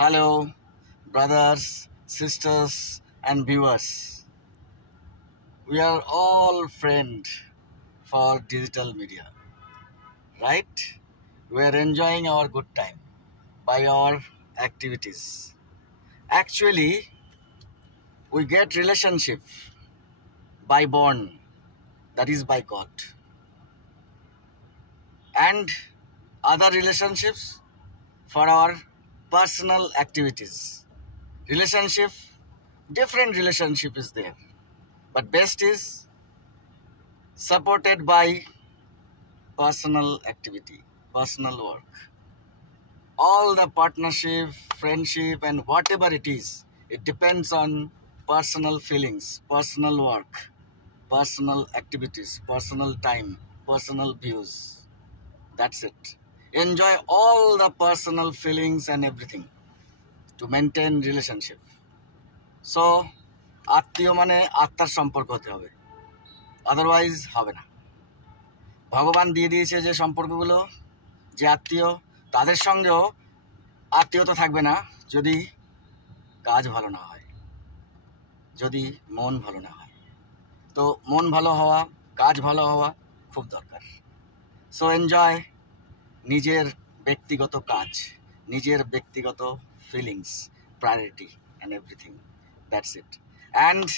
Hello, brothers, sisters, and viewers. We are all friends for digital media, right? We are enjoying our good time by our activities. Actually, we get relationship by born, that is by God, and other relationships for our personal activities. Relationship, different relationship is there, but best is supported by personal activity, personal work. All the partnership, friendship, and whatever it is, it depends on personal feelings, personal work, personal activities, personal time, personal views. That's it. Enjoy all the personal feelings and everything to maintain relationship. So, আত্মীয় মানে আত্মার সম্পর্ক হতে হবে, আদারওয়াইজ হবে না। ভগবান দিয়ে দিয়েছে যে সম্পর্কগুলো, যে আত্মীয়, তাদের সঙ্গেও আত্মীয়তা থাকবে না যদি কাজ ভালো না হয়, যদি মন ভালো না হয়। তো মন ভালো হওয়া, কাজ ভালো হওয়া খুব দরকার। সো এনজয় নিজের ব্যক্তিগত কাজ, নিজের ব্যক্তিগত feelings, priority and everything. That's it. And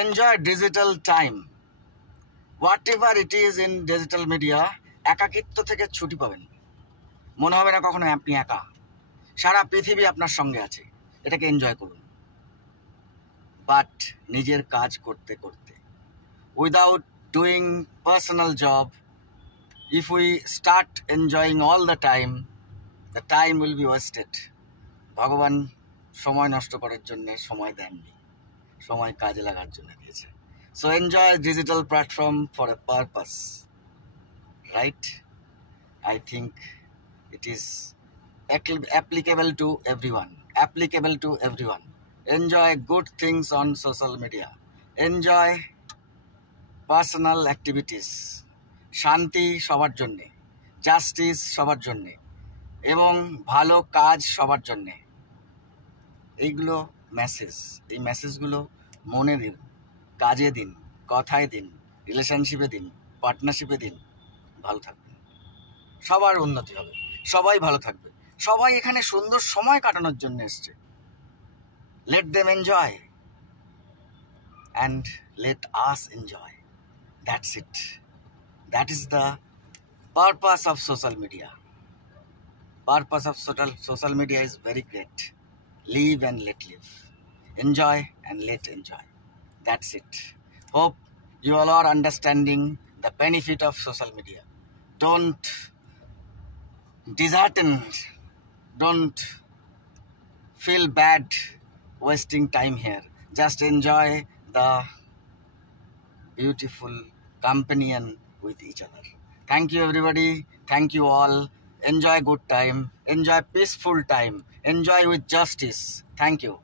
enjoy digital time. What ever it is in digital media, একাকিত্ব থেকে ছুটি পাবেন। মনে হবে না কখনো আপনি একা, সারা পৃথিবী আপনার সঙ্গে আছে। এটাকে এনজয় করুন, বাট নিজের কাজ করতে করতে, without doing personal job. If we start enjoying all the time will be wasted. ভগবান সময় নষ্ট করার জন্য সময় দেননি, সময় কাজে লাগার জন্য দিয়েছে। So enjoy digital platform for a purpose, right? I think it is applicable to everyone. Enjoy good things on social media. Enjoy personal activities. শান্তি সবার জন্যে, জাস্টিস সবার জন্যে, এবং ভালো কাজ সবার জন্যে। এইগুলো মেসেজ, এই মেসেজগুলো মনে দিন, কাজে দিন, কথায় দিন, রিলেশনশিপে দিন, পার্টনারশিপে দিন। ভালো থাকবেন, সবার উন্নতি হবে, সবাই ভালো থাকবে। সবাই এখানে সুন্দর সময় কাটানোর জন্য এসছে। Let them enjoy and let us enjoy. That's it. That is the purpose of social media. Purpose of social media is very great. Live and let live. Enjoy and let enjoy. That's it. Hope you all are understanding the benefit of social media. Don't disheartened. Don't feel bad wasting time here. Just enjoy the beautiful companion with each other. Thank you everybody. Thank you all. Enjoy good time. Enjoy peaceful time. Enjoy with justice. Thank you.